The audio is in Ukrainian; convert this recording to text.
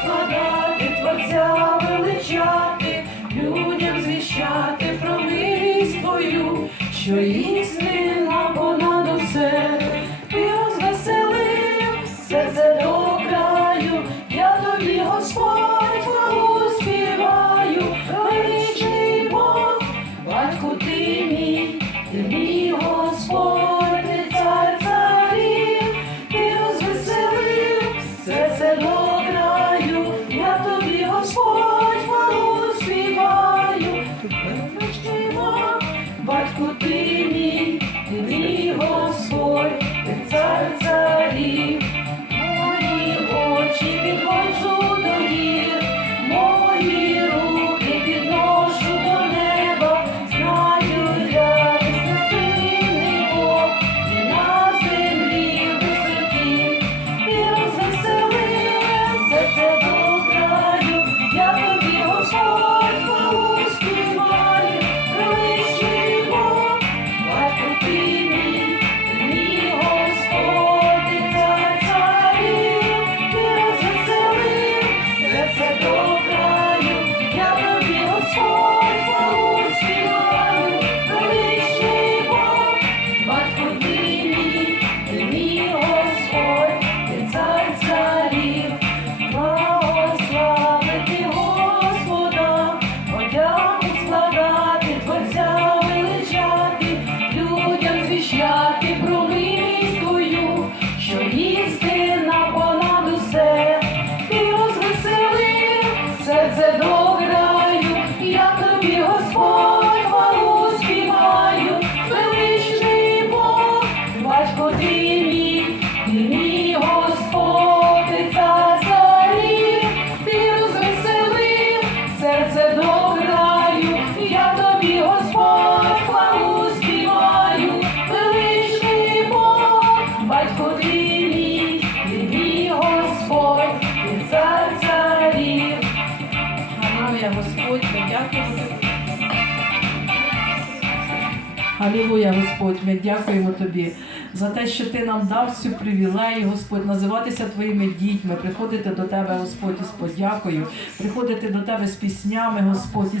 Складати творця величати, людям звіщати про милість твою, що їх знила понад усе, і розвеселив серце до краю, я тобі Господь. Judea. Алілуя, Господь, ми дякуємо Тобі за те, що Ти нам дав цю привілею, Господь, називатися Твоїми дітьми, приходити до Тебе, Господь, із подякою, приходити до Тебе з піснями, Господь,